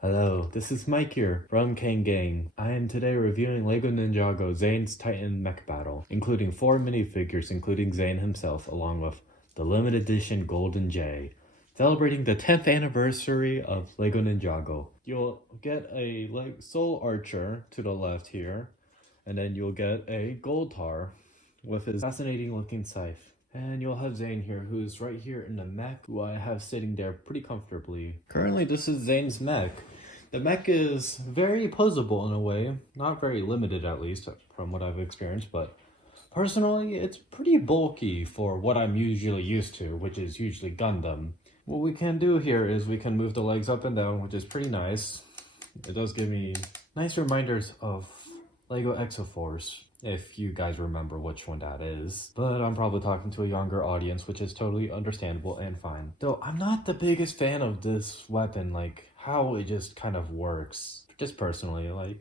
Hello, this is Mike here from Kang Gang. I am today reviewing LEGO Ninjago Zane's Titan Mech Battle, including 4 minifigures including Zane himself, along with the limited edition Golden J. Celebrating the 10th anniversary of LEGO Ninjago. You'll get a Soul Archer to the left here, and then you'll get a Gold Tar with his fascinating looking scythe. And you'll have Zane here, who's right here in the mech, who I have sitting there pretty comfortably. Currently, this is Zane's mech. The mech is very posable in a way, not very limited at least, from what I've experienced, but personally, it's pretty bulky for what I'm usually used to, which is usually Gundam. What we can do here is we can move the legs up and down, which is pretty nice. It does give me nice reminders of LEGO Exoforce, if you guys remember which one that is. But I'm probably talking to a younger audience, which is totally understandable and fine. Though I'm not the biggest fan of this weapon, like how it just kind of works. Just personally, like,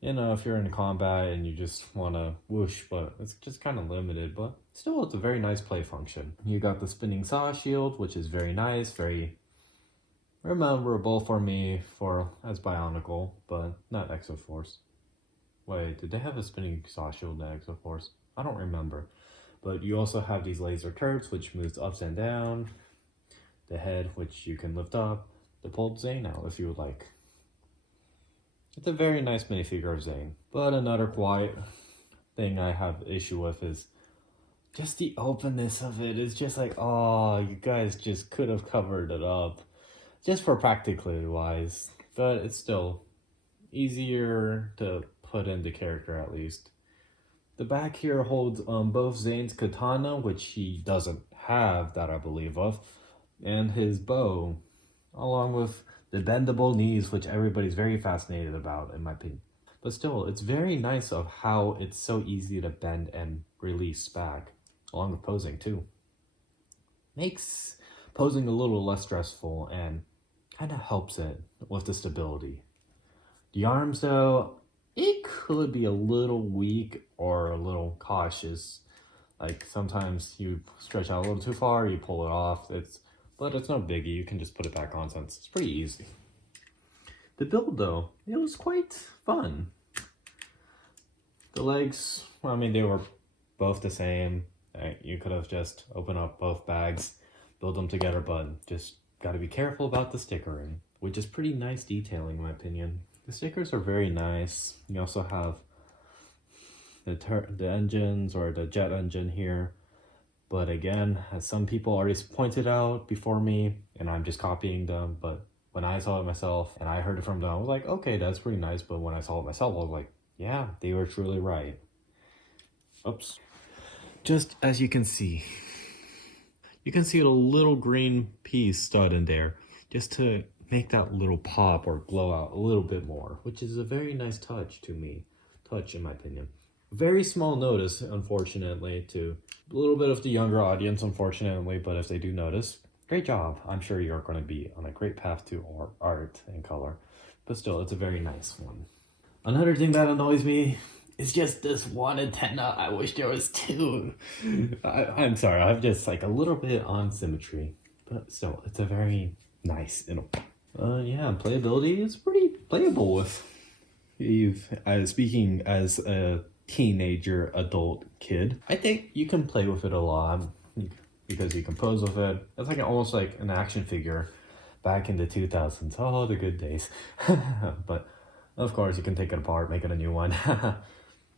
you know, if you're in combat and you just want to whoosh, but it's just kind of limited, but still it's a very nice play function. You got the spinning saw shield, which is very nice, very memorable for me as Bionicle, but not Exoforce. Wait, did they have a spinning saw shield in Exoforce? I don't remember. But you also have these laser turrets, which moves ups and down. The head, which you can lift up. The pulled Zane out if you would like. It's a very nice minifigure of Zane. But another quiet thing I have issue with is just the openness of it. It's just like, oh, you guys just could have covered it up. Just for practicality wise. But it's still easier to put into character at least. The back here holds both Zane's katana, which he doesn't have that I believe of, and his bow, along with the bendable knees, which everybody's very fascinated about in my opinion. But still, it's very nice of how it's so easy to bend and release back, along with posing too. Makes posing a little less stressful and kind of helps it with the stability. The arms though, it could be a little weak or a little cautious. Like sometimes you stretch out a little too far, you pull it off. But it's no biggie. You can just put it back on since it's pretty easy. The build though, it was quite fun. The legs, well, I mean, they were both the same. You could have just opened up both bags, build them together, but just got to be careful about the stickering, which is pretty nice detailing in my opinion. The stickers are very nice. You also have the engines or the jet engine here. But again, as some people already pointed out before me, and I'm just copying them, but when I saw it myself and I heard it from them, I was like, okay, that's pretty nice. But when I saw it myself, I was like, yeah, they were truly right. Oops. Just as you can see the little green piece stud in there, just to make that little pop or glow out a little bit more, which is a very nice touch in my opinion. Very small notice, unfortunately, to a little bit of the younger audience, unfortunately, but if they do notice, great job. I'm sure you're going to be on a great path to art and color, but still, it's a very nice one. Another thing that annoys me is just this one antenna. I wish there was two. I'm sorry, I'm just like a little bit on symmetry, but still, it's a very nice, yeah, playability is pretty playable with speaking as a teenager adult kid. I think you can play with it a lot because you can pose with it. It's like almost like an action figure back in the 2000s. Oh, the good days. But of course you can take it apart, make it a new one.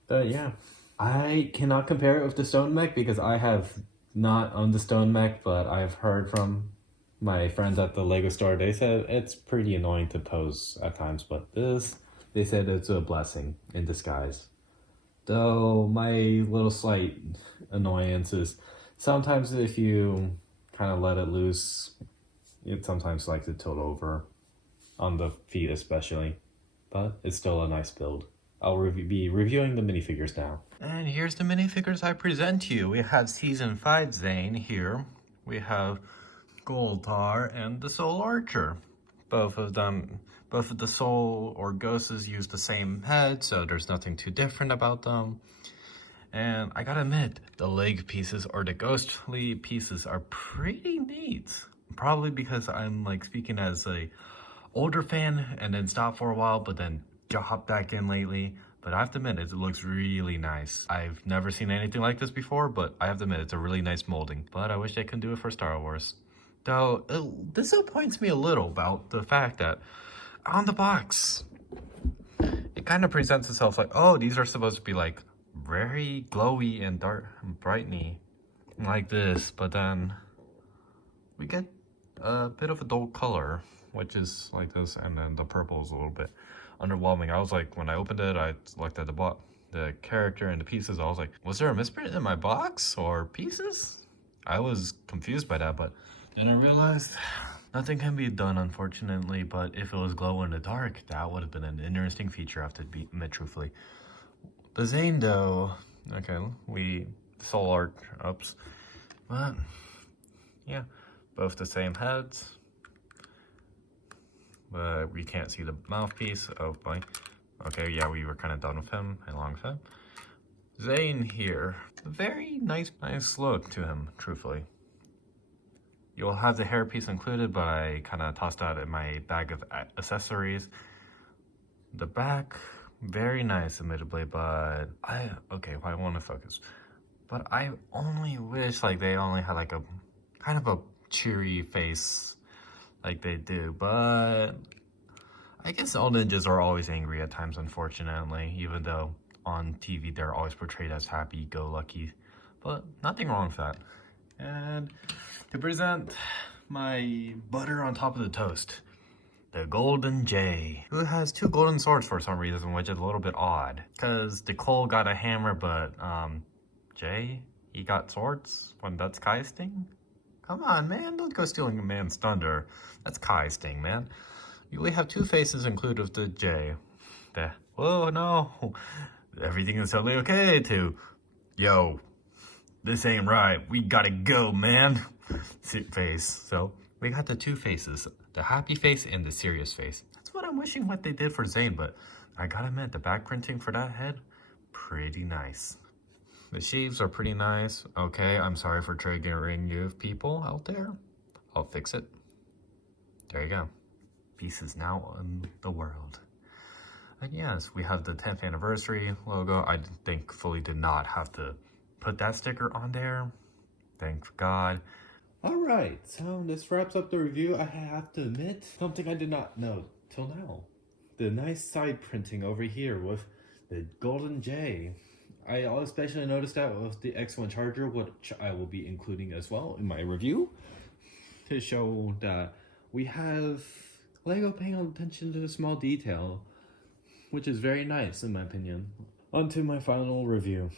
But yeah, I cannot compare it with the Stone Mech because I have not owned the Stone Mech, but I've heard from my friends at the LEGO store, they said it's pretty annoying to pose at times, but this, they said it's a blessing in disguise. Though my little slight annoyance is sometimes if you kind of let it loose, it sometimes likes to tilt over on the feet especially, but it's still a nice build. I'll be reviewing the minifigures now. And here's the minifigures I present to you. We have Season 5 Zane here. We have Gold Tar and the Soul Archer. Both of the soul or ghosts use the same head, so there's nothing too different about them. And I gotta admit, the leg pieces or the ghostly pieces are pretty neat. Probably because I'm like speaking as a older fan and then stopped for a while, but then hopped back in lately. But I have to admit, it looks really nice. I've never seen anything like this before, but I have to admit, it's a really nice molding. But I wish they could do it for Star Wars. Though, it disappoints me a little about the fact that on the box, it kind of presents itself like, oh, these are supposed to be like very glowy and dark and brightly like this, but then we get a bit of a dull color, which is like this, and then the purple is a little bit underwhelming. I was like, when I opened it, I looked at the character and the pieces. I was like, was there a misprint in my box or pieces? I was confused by that, but then I realized nothing can be done, unfortunately. But if it was glow in the dark, that would have been an interesting feature, I have to admit truthfully. The Zane though, okay, we soul art ups, but yeah, both the same heads, but we can't see the mouthpiece. Oh boy. Okay, yeah, we were kind of done with him along with him. Zane here, very nice look to him, truthfully. You'll have the hairpiece included, but I kind of tossed that in my bag of accessories. The back, very nice, admittedly, but I want to focus. But I only wish like they only had like a kind of a cheery face like they do, but I guess all ninjas are always angry at times, unfortunately, even though on TV they're always portrayed as happy-go-lucky, but nothing wrong with that. And to present my butter on top of the toast, the Golden J, who has two golden swords for some reason, which is a little bit odd, because Nicole got a hammer, but Jay, he got swords when that's Kai's thing? Come on, man, don't go stealing a man's thunder. That's Kai's thing, man. You only have two faces included with the J. Oh no, everything is totally okay to, yo, this ain't right, we gotta go, man. Face. So we got the two faces, the happy face and the serious face. That's what I'm wishing what they did for Zane, but I gotta admit, the back printing for that head, pretty nice. The sheaves are pretty nice. Okay, I'm sorry for triggering you people out there. I'll fix it. There you go. Peace is now on the world. And yes, we have the 10th anniversary logo. I thankfully did not have to put that sticker on there. Thank God. Alright, so this wraps up the review. I have to admit, something I did not know till now. The nice side printing over here with the Golden J. I especially noticed that with the X1 charger, which I will be including as well in my review, to show that we have LEGO paying attention to the small detail, which is very nice in my opinion. On to my final review.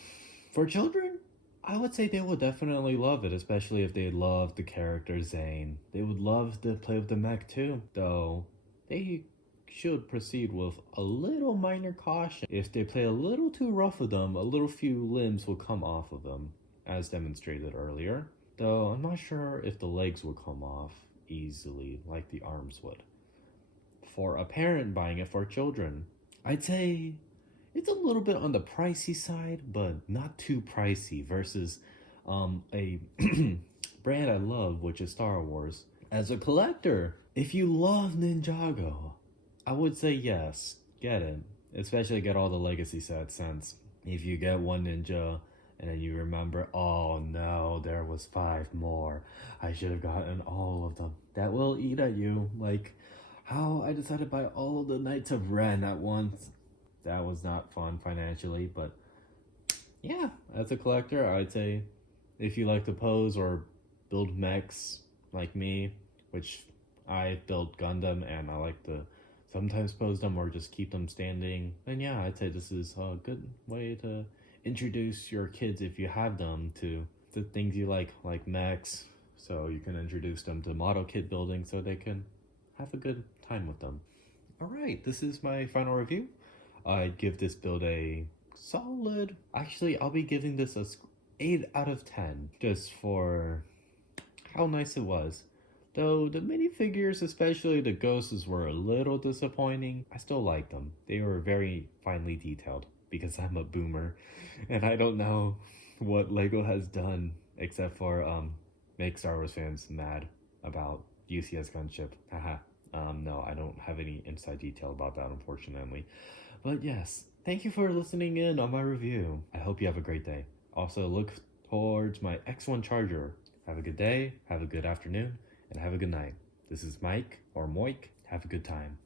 For children, I would say they will definitely love it, especially if they love the character Zane. They would love to play with the mech too, though they should proceed with a little minor caution. If they play a little too rough with them, a little few limbs will come off of them, as demonstrated earlier. Though I'm not sure if the legs will come off easily like the arms would. For a parent buying it for children, I'd say it's a little bit on the pricey side, but not too pricey versus a brand I love, which is Star Wars. As a collector, if you love Ninjago, I would say yes, get it. Especially get all the legacy sets, since if you get one ninja and then you remember, oh no, there was 5 more. I should have gotten all of them. That will eat at you, like how I decided to buy all of the Knights of Ren at once. That was not fun financially, but yeah, as a collector, I'd say if you like to pose or build mechs like me, which I build Gundam and I like to sometimes pose them or just keep them standing, then yeah, I'd say this is a good way to introduce your kids, if you have them, to the things you like mechs, so you can introduce them to model kit building so they can have a good time with them. Alright, this is my final review. I'd give this build a solid, actually I'll be giving this a 8 out of 10, just for how nice it was. Though the minifigures, especially the ghosts, were a little disappointing, I still like them. They were very finely detailed, because I'm a boomer, and I don't know what LEGO has done except for make Star Wars fans mad about UCS gunship. Haha, No, I don't have any inside detail about that, unfortunately. But yes, thank you for listening in on my review. I hope you have a great day. Also, look towards my X1 charger. Have a good day, have a good afternoon, and have a good night. This is Mike, or Moik. Have a good time.